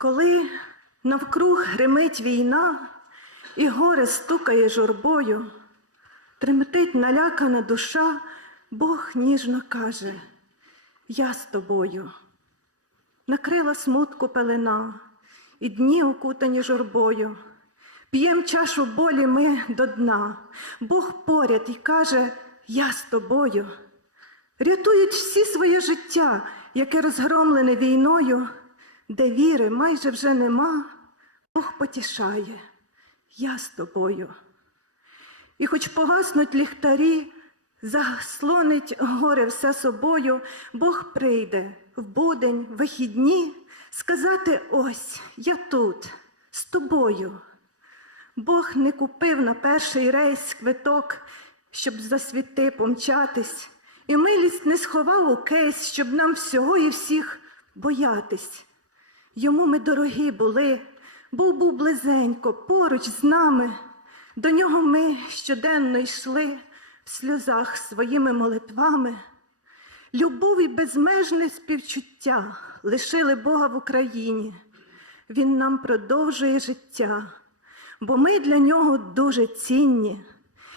Коли навкруг гримить війна, і горе стукає журбою, тремтить налякана душа, Бог ніжно каже, я з тобою. Накрила смутку пелена, і дні окутані журбою. П'єм чашу болі ми до дна, Бог поряд і каже, я з тобою. Рятують всі своє життя, яке розгромлене війною, де віри майже вже нема, Бог потішає, я з тобою. І хоч погаснуть ліхтарі, заслонить горе все собою, Бог прийде в будень, вихідні, сказати ось я тут, з тобою. Бог не купив на перший рейс квиток, щоб за світи помчатись, і милість не сховав у кейс, щоб нам всього і всіх боятись. Йому ми дорогі були, був був близенько, поруч з нами. До нього ми щоденно йшли в сльозах своїми молитвами. Любов і безмежне співчуття лишили Бога в Україні. Він нам продовжує життя, бо ми для нього дуже цінні.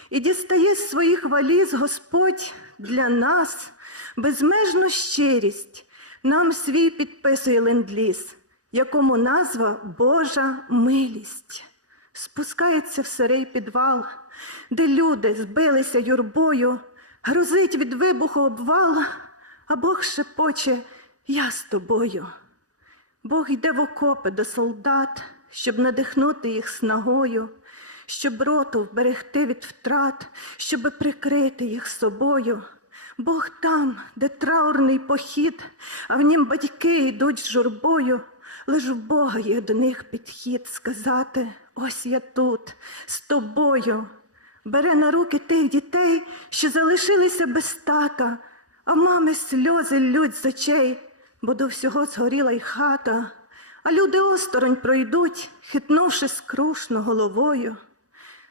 І дістає з своїх валіз Господь для нас безмежну щирість, нам свій підписує ленд-ліз, якому назва Божа милість. Спускається в сирий підвал, де люди збилися юрбою, грузить від вибуху обвал, а Бог шепоче Я з тобою. Бог йде в окопи до солдат, щоб надихнути їх снагою, щоб роту вберегти від втрат, щоб прикрити їх собою. Бог там, де траурний похід, а в нім батьки йдуть з журбою. Лиш в Бога є до них підхід сказати: ось я тут, з тобою. Бере на руки тих дітей, що залишилися без тата, а мами сльози лють з очей, бо до всього згоріла й хата, а люди осторонь пройдуть, хитнувши скрушно головою.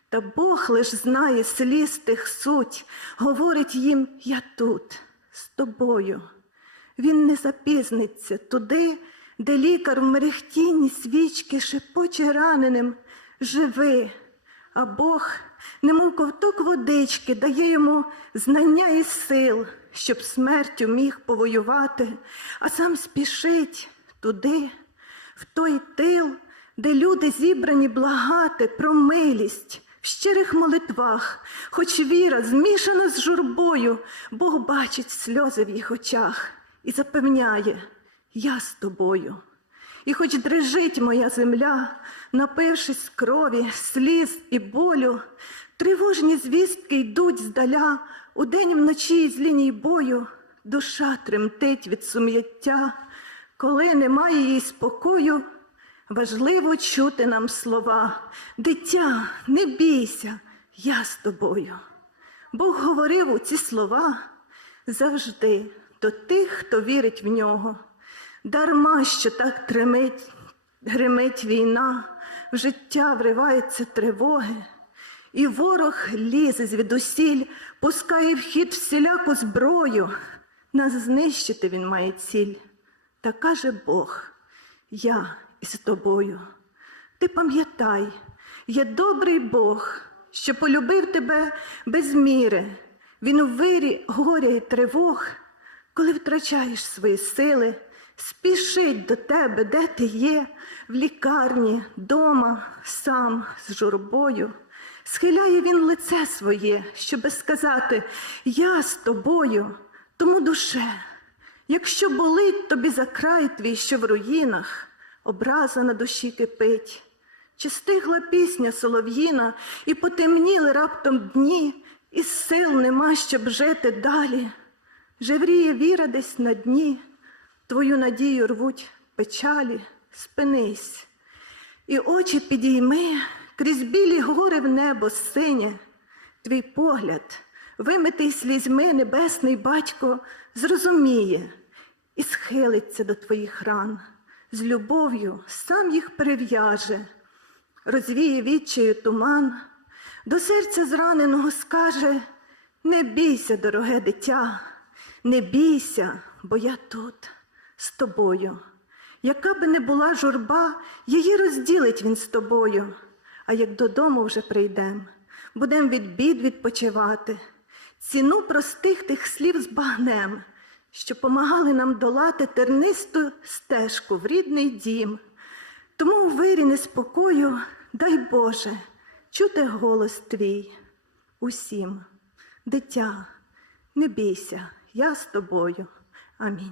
Та Бог лиш знає сліз тих суть, говорить їм я тут, з тобою. Він не запізниться туди, де лікар в мерехтінні свічки шепоче раненим живи, а Бог, немов ковток водички, дає йому знання і сил, щоб смертю міг повоювати, а сам спішить туди, в той тил, де люди зібрані благати про милість. В щирих молитвах, хоч віра змішана з журбою, Бог бачить сльози в їх очах і запевняє, я з тобою. І хоч дрижить моя земля, напившись крові, сліз і болю, тривожні звістки йдуть здаля, удень вночі з ліній бою, душа тремтить від сум'яття, коли немає їй спокою, важливо чути нам слова. Дитя, не бійся, я з тобою. Бог говорив у ці слова завжди до тих, хто вірить в нього. Дарма, що так тремить, гримить війна, в життя вриваються тривоги, і ворог лізе звідусіль, пускає в хід всіляку зброю. Нас знищити він має ціль. Та каже Бог, я із тобою. Ти пам'ятай, є добрий Бог, що полюбив тебе без міри. Він у вирі горя і тривог, коли втрачаєш свої сили, спішить до тебе, де ти є, в лікарні, дома, сам з журбою. Схиляє він лице своє, щоби сказати Я з тобою, тому душе, якщо болить тобі за край твій, що в руїнах, образа на душі кипить, чи стигла пісня солов'їна, і потемніли раптом дні, і сил нема, щоб жити далі. Жевріє віра десь на дні, твою надію рвуть печалі, спинись, і очі підійми, крізь білі гори в небо синє, твій погляд, вимитий слізьми, небесний батько, зрозуміє і схилиться до твоїх ран, з любов'ю сам їх перев'яже, розвіє відчаю туман, до серця зраненого скаже: не бійся, дороге дитя, не бійся, бо я тут з тобою. Яка би не була журба, її розділить він з тобою. А як додому вже прийдем, будем від бід відпочивати, ціну простих тих слів збагнем, що помагали нам долати тернисту стежку в рідний дім. Тому у вирі неспокою, дай Боже, чути голос твій усім. Дитя, не бійся, я з тобою. Амінь.